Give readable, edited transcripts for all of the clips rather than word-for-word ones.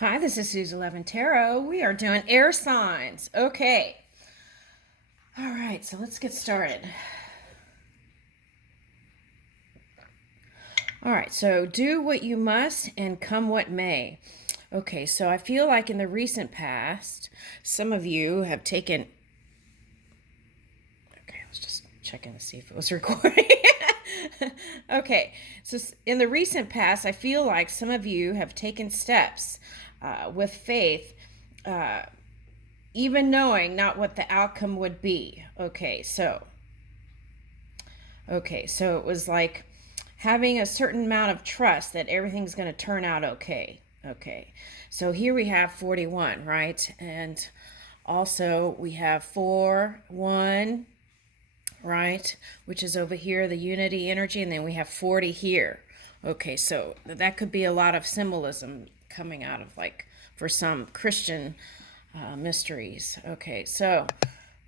Hi, this is Suze 11 Tarot. We are doing air signs. Okay. All right, so let's get started. All right, so do what you must and come what may. Okay, so I feel like in the recent past, some of you have taken. Okay, I was just checking to see if it was recording. Okay, so in the recent past, I feel like some of you have taken steps with faith. Even knowing not what the outcome would be. Okay, so it was like having a certain amount of trust that everything's going to turn out okay. Okay, so here we have 41, right? And also we have 4, 1, right? Which is over here, the unity energy, and then we have 40 here. Okay, so that could be a lot of symbolism coming out of, like, for some Christian mysteries. Okay, so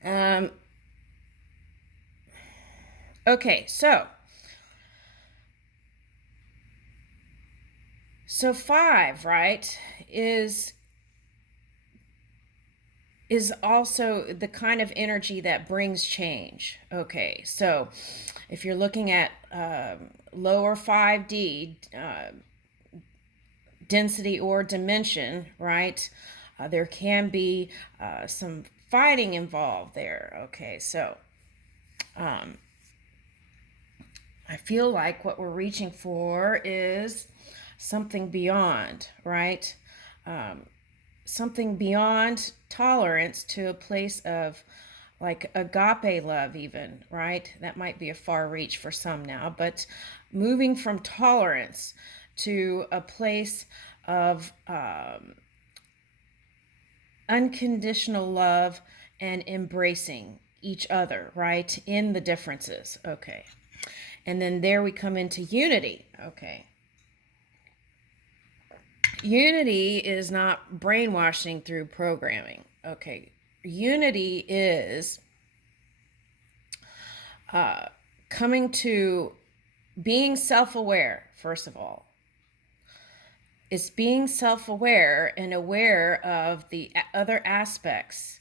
um, okay, so 5, right, is also the kind of energy that brings change. Okay, so if you're looking at lower 5D density or dimension, right, there can be some fighting involved there. Okay, so I feel like what we're reaching for is something beyond, right? Something beyond tolerance to a place of, like, agape love, even, right? That might be a far reach for some now, but moving from tolerance to a place of unconditional love and embracing each other, right? In the differences. Okay. And then there we come into unity. Okay. Unity is not brainwashing through programming. Okay. Unity is coming to being self-aware, first of all. It's being self-aware and aware of the other aspects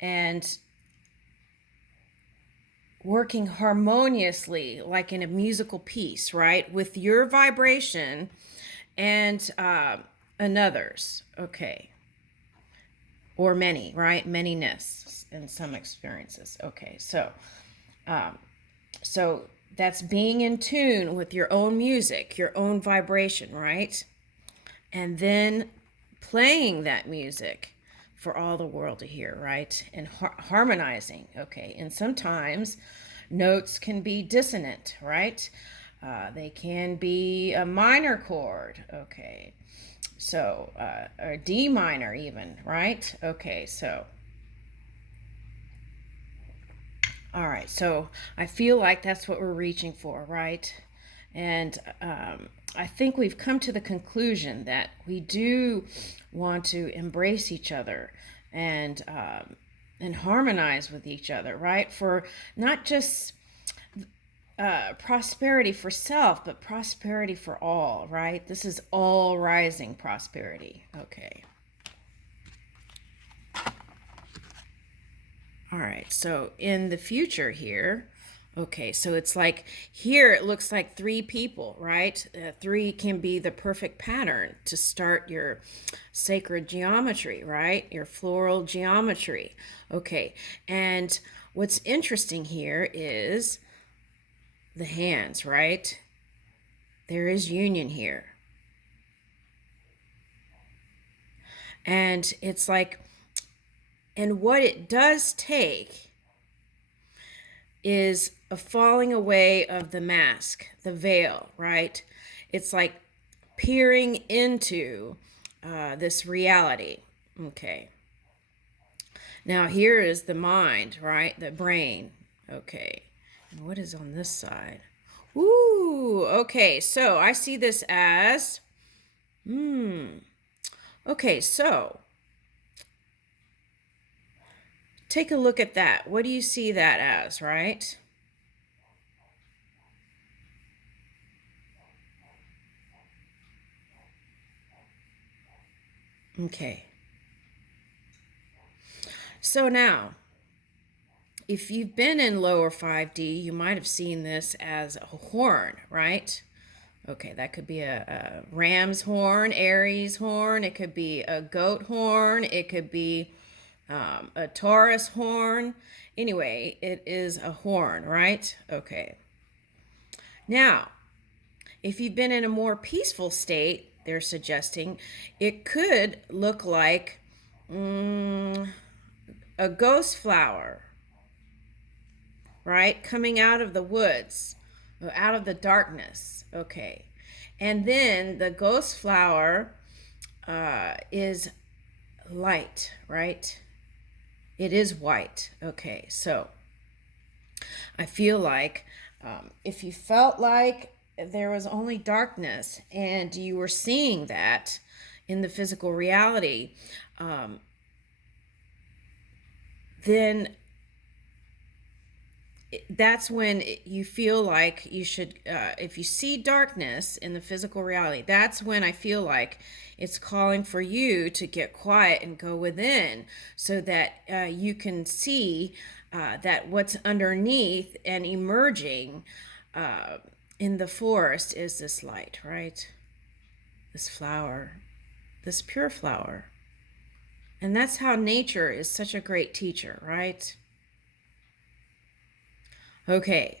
and working harmoniously, like in a musical piece, right? With your vibration and another's. Okay. Or many, right? Manyness in some experiences. Okay, so that's being in tune with your own music, your own vibration, right? And then playing that music for all the world to hear, right? And harmonizing. Okay, and sometimes notes can be dissonant, right? They can be a minor chord. Okay, so or D minor even, right? Okay, so all right, so I feel like that's what we're reaching for, right? And I think we've come to the conclusion that we do want to embrace each other and harmonize with each other, right? For not just prosperity for self, but prosperity for all, right? This is all rising prosperity. Okay. All right, so in the future here, okay, so it's like here it looks like 3 people, right? 3 can be the perfect pattern to start your sacred geometry, right? Your floral geometry. Okay, and what's interesting here is the hands, right? There is union here. And it's like, and what it does take is a falling away of the mask, the veil, right? It's like peering into this reality. Okay. Now here is the mind, right? The brain. Okay. And what is on this side? Ooh, okay. So I see this as, okay, so take a look at that. What do you see that as, right? Okay. So now, if you've been in lower 5D, you might have seen this as a horn, right? Okay, that could be a ram's horn, Aries horn. It could be a goat horn. It could be a Taurus horn. Anyway, it is a horn, right? Okay. Now, if you've been in a more peaceful state, they're suggesting it could look like a ghost flower, right? Coming out of the woods, out of the darkness. Okay. And then the ghost flower is light, right? It is white. Okay. So I feel like if you felt like there was only darkness and you were seeing that in the physical reality, then that's when you feel like you should, if you see darkness in the physical reality, that's when I feel like it's calling for you to get quiet and go within so that you can see that what's underneath and emerging in the forest is this light, right? This flower, this pure flower. And that's how nature is such a great teacher, right? Okay.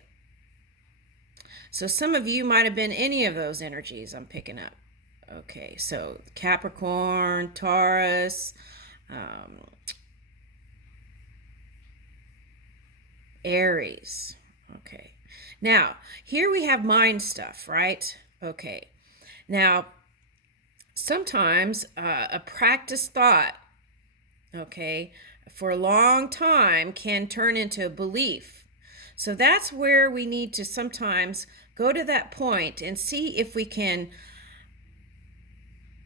So some of you might have been any of those energies I'm picking up. Okay, so Capricorn, Taurus, Aries. Okay. Now, here we have mind stuff, right? Okay. Now, sometimes a practiced thought, okay, for a long time can turn into a belief. So that's where we need to sometimes go to that point and see if we can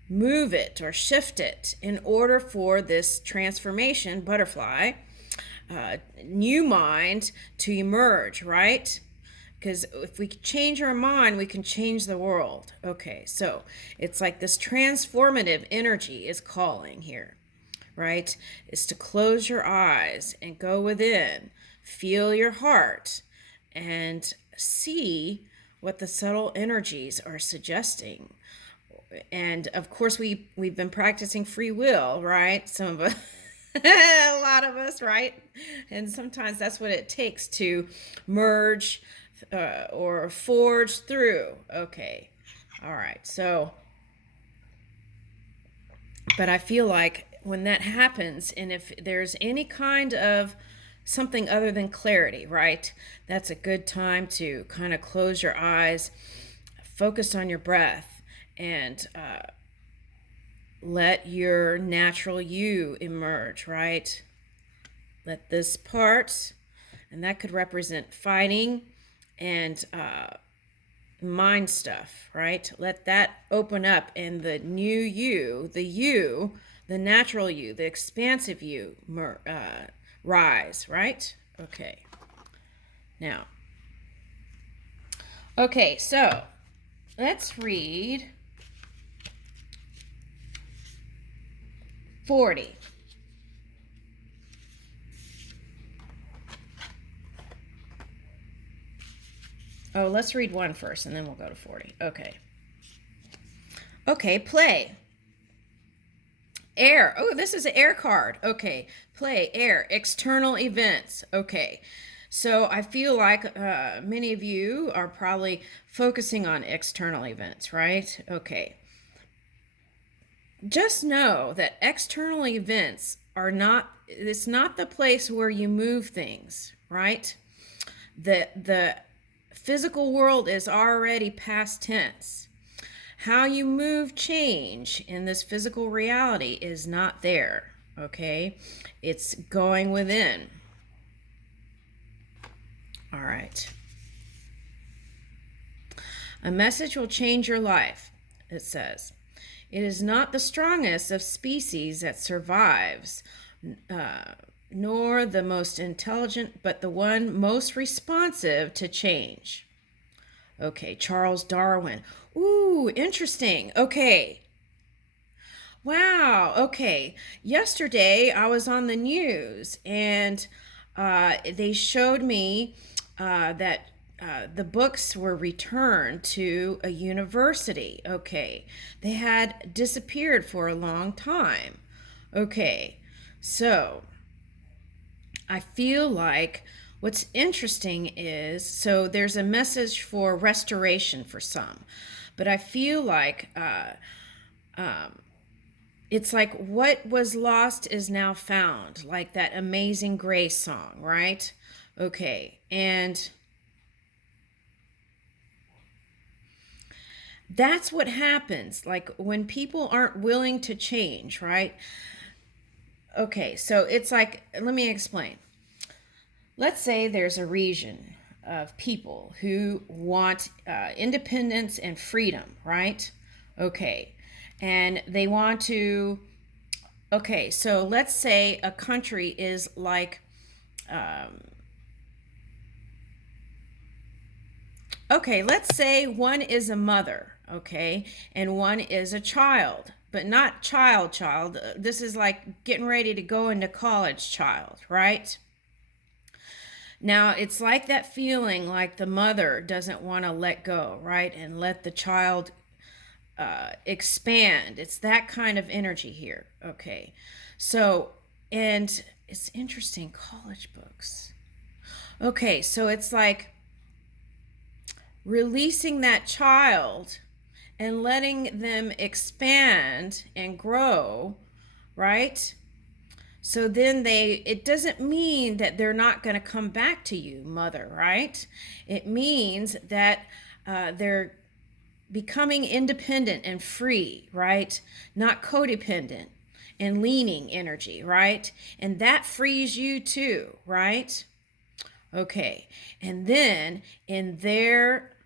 move it or shift it in order for this transformation, butterfly, new mind to emerge, right? Because if we change our mind, we can change the world. Okay, so it's like this transformative energy is calling here, right? Is to close your eyes and go within, feel your heart, and see what the subtle energies are suggesting. And of course, we've been practicing free will, right? Some of us, a lot of us, right? And sometimes that's what it takes to merge or forge through. Okay, all right. So, but I feel like when that happens, and if there's any kind of something other than clarity, right? That's a good time to kind of close your eyes, focus on your breath, and let your natural you emerge, right? Let this part, and that could represent fighting and mind stuff, right? Let that open up, and the new you, the natural you, the expansive you, rise, right? Okay. Now, okay, so let's read 40. Oh, let's read one first and then we'll go to 40. Okay. Okay, play. Air. Oh, this is an air card. Okay. Play, air, external events. Okay. So I feel like many of you are probably focusing on external events, right? Okay. Just know that external events are not, it's not the place where you move things, right? The physical world is already past tense. How you move change in this physical reality is not there, okay? It's going within. All right. A message will change your life, it says. It is not the strongest of species that survives, nor the most intelligent, but the one most responsive to change. Okay, Charles Darwin. Ooh, interesting. Okay. Wow. Okay, yesterday I was on the news and they showed me that the books were returned to a university. Okay, they had disappeared for a long time. Okay, so I feel like what's interesting is so there's a message for restoration for some, but I feel like it's like what was lost is now found, like that Amazing Grace song, right? Okay, and that's what happens like when people aren't willing to change, right? Okay, so it's like, let me explain. Let's say there's a region of people who want independence and freedom, right? Okay, and they want to, okay, so let's say a country is like, okay, let's say one is a mother, okay, and one is a child, but not child. This is like getting ready to go into college child, right? Now, it's like that feeling like the mother doesn't want to let go, right? And let the child expand. It's that kind of energy here. Okay. So, and it's interesting, college books. Okay. So it's like releasing that child and letting them expand and grow, right? So then it doesn't mean that they're not going to come back to you, mother, right? It means that they're becoming independent and free, right? Not codependent and leaning energy, right? And that frees you too, right? Okay. And then in their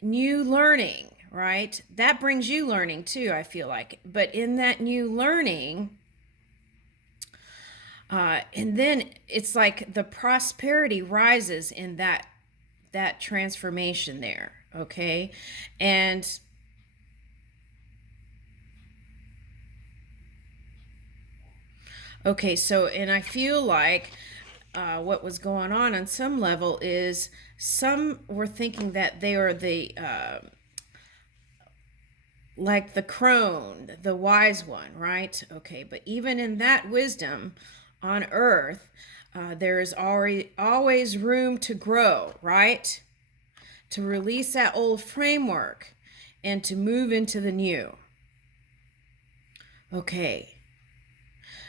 new learning, right? That brings you learning too, I feel like. But in that new learning, and then it's like the prosperity rises in that transformation there, okay? And okay, so and I feel like what was going on some level is some were thinking that they are the like the crone, the wise one, right? Okay, but even in that wisdom on earth, there is already always room to grow, right? To release that old framework and to move into the new. Okay,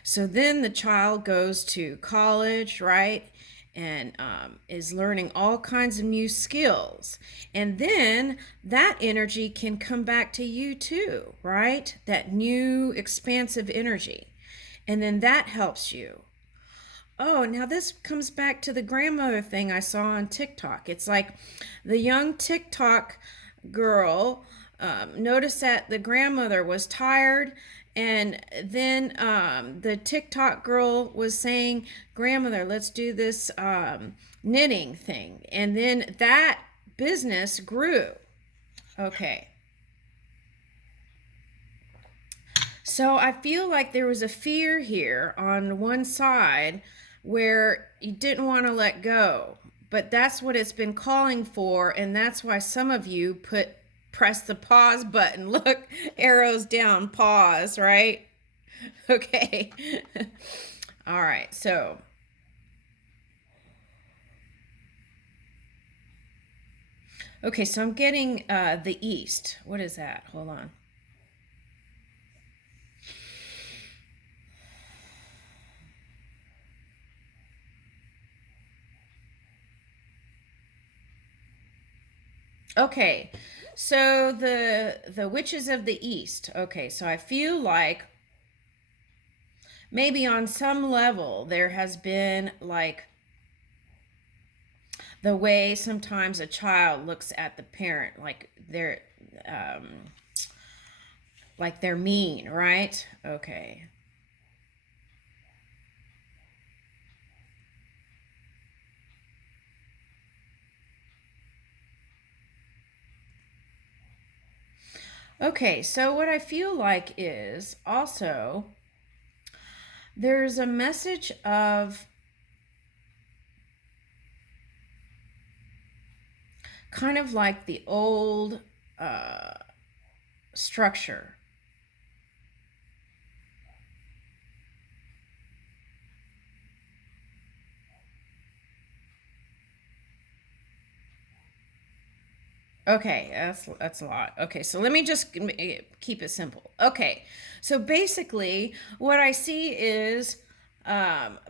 so then the child goes to college, right? And is learning all kinds of new skills. And then that energy can come back to you too, right? That new expansive energy. And then that helps you. Oh, now this comes back to the grandmother thing I saw on TikTok. It's like the young TikTok girl noticed that the grandmother was tired, and then the TikTok girl was saying, "Grandmother, let's do this knitting thing," and then that business grew. Okay. So I feel like there was a fear here on one side where you didn't want to let go. But that's what it's been calling for, and that's why some of you press the pause button. Look, arrows down, pause, right? Okay. All right. So, okay, so I'm getting the east. What is that? Hold on. Okay, so the witches of the east. Okay, so I feel like maybe on some level there has been like the way sometimes a child looks at the parent um like they're mean, right? Okay. Okay, so what I feel like is also there's a message of kind of like the old structure. Okay, that's a lot. Okay, so let me just keep it simple. Okay, so basically, what I see is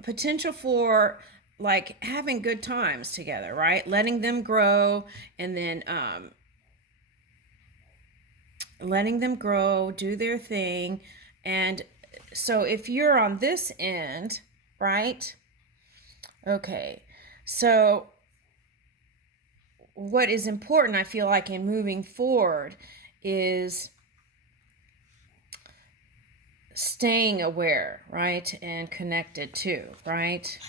potential for like having good times together, right? Letting them grow, and then letting them grow, do their thing, and so if you're on this end, right? Okay, so what is important, I feel like, in moving forward is staying aware, right? And connected too, right?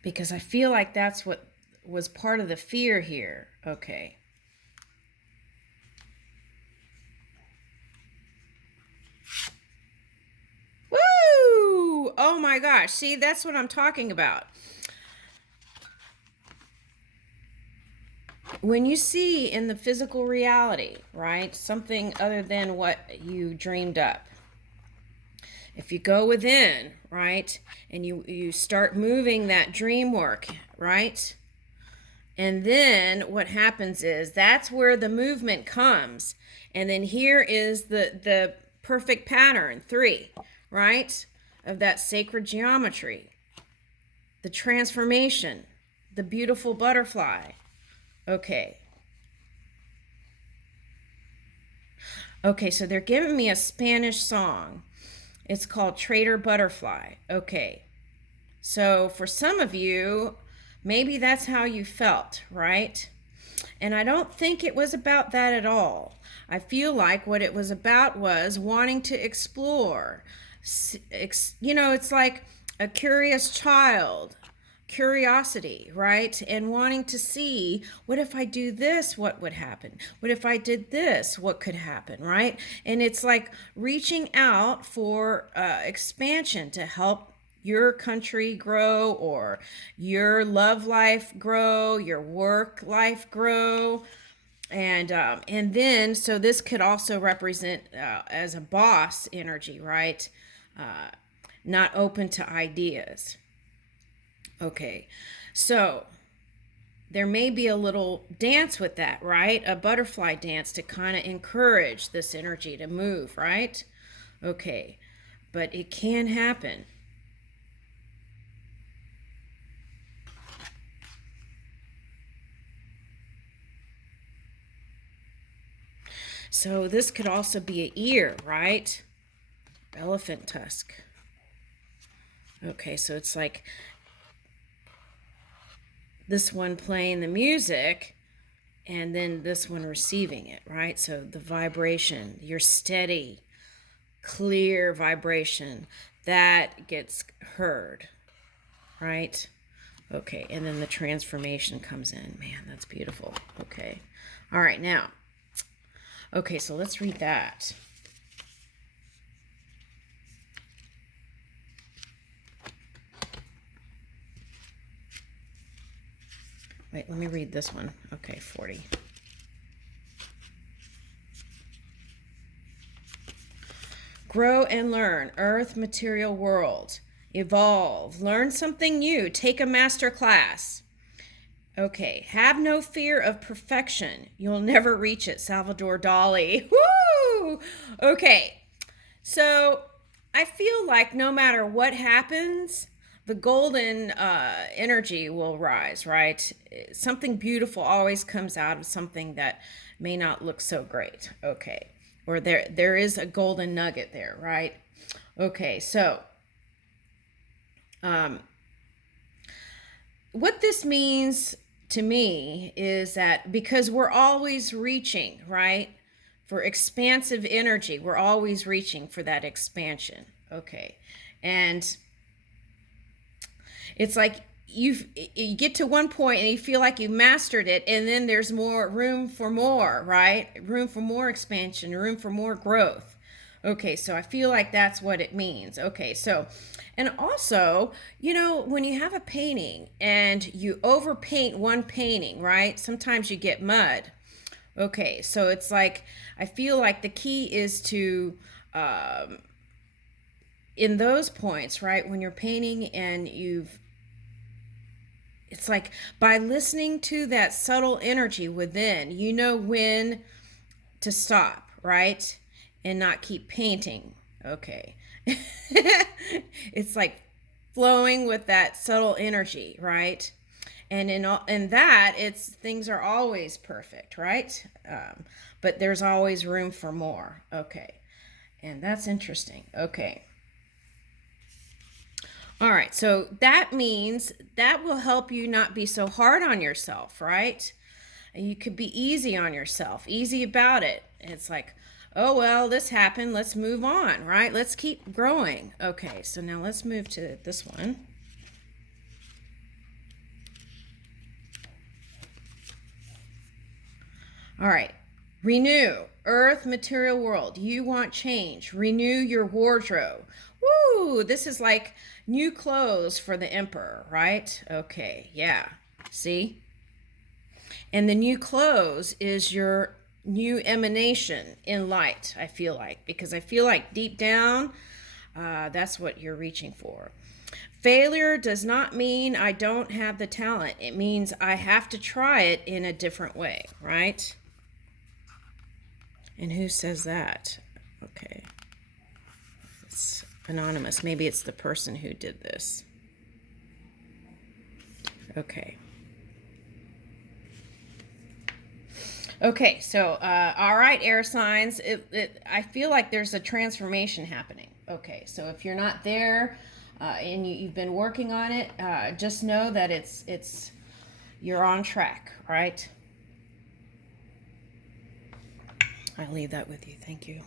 Because I feel like that's what was part of the fear here. Okay. Woo! Oh my gosh. See, that's what I'm talking about. When you see in the physical reality, right, something other than what you dreamed up, if you go within, right, and you start moving that dream work, right, and then what happens is that's where the movement comes, and then here is the perfect pattern 3, right, of that sacred geometry, the transformation, the beautiful butterfly. Okay. Okay, so they're giving me a Spanish song. It's called Trader Butterfly. Okay. So for some of you, maybe that's how you felt, right? And I don't think it was about that at all. I feel like what it was about was wanting to explore. It's like a curious child, curiosity, right? And wanting to see, what if I do this, what would happen? What if I did this, what could happen, right? And it's like reaching out for expansion to help your country grow, or your love life grow, your work life grow. And then, so this could also represent as a boss energy, right? Not open to ideas. Okay, so there may be a little dance with that, right? A butterfly dance to kind of encourage this energy to move, right? Okay, but it can happen. So this could also be an ear, right? Elephant tusk. Okay, so it's like this one playing the music and then this one receiving it, right? So the vibration, your steady, clear vibration, that gets heard, right? Okay, and then the transformation comes in. Man, that's beautiful. Okay. All right, now. Okay, so let's read that. Wait, let me read this one. Okay, 40. Grow and learn. Earth, material world. Evolve. Learn something new. Take a master class. Okay, have no fear of perfection. You'll never reach it. Salvador Dali. Woo! Okay, so I feel like no matter what happens, the golden energy will rise, right? Something beautiful always comes out of something that may not look so great. Okay, or there is a golden nugget there, right? Okay, so what this means to me is that because we're always reaching, right, for expansive energy, we're always reaching for that expansion. Okay, and it's like you get to one point and you feel like you mastered it, and then there's more room for more, right? Room for more expansion, room for more growth. Okay, so I feel like that's what it means. Okay, so, and also, when you have a painting and you overpaint one painting, right? Sometimes you get mud. Okay, so it's like, I feel like the key is to, um, in those points, right, when you're painting and it's like by listening to that subtle energy within, you know when to stop, right? And not keep painting. Okay. It's like flowing with that subtle energy, right? And in that, it's things are always perfect, right? But there's always room for more. Okay. And that's interesting. Okay. All right, so that means that will help you not be so hard on yourself, right? You could be easy on yourself, easy about it. It's like, oh, well, this happened. Let's move on, right? Let's keep growing. Okay, so now let's move to this one. All right, renew, earth, material world. You want change. Renew your wardrobe. Woo, this is like new clothes for the emperor, right? Okay, yeah. See? And the new clothes is your new emanation in light, I feel like, because I feel like deep down, that's what you're reaching for. Failure does not mean I don't have the talent. It means I have to try it in a different way, right? And who says that? Okay. It's anonymous. Maybe it's the person who did this. Okay. Okay, so all right, air signs. I feel like there's a transformation happening. Okay, so if you're not there and you've been working on it, just know that you're on track, right? I leave that with you. Thank you.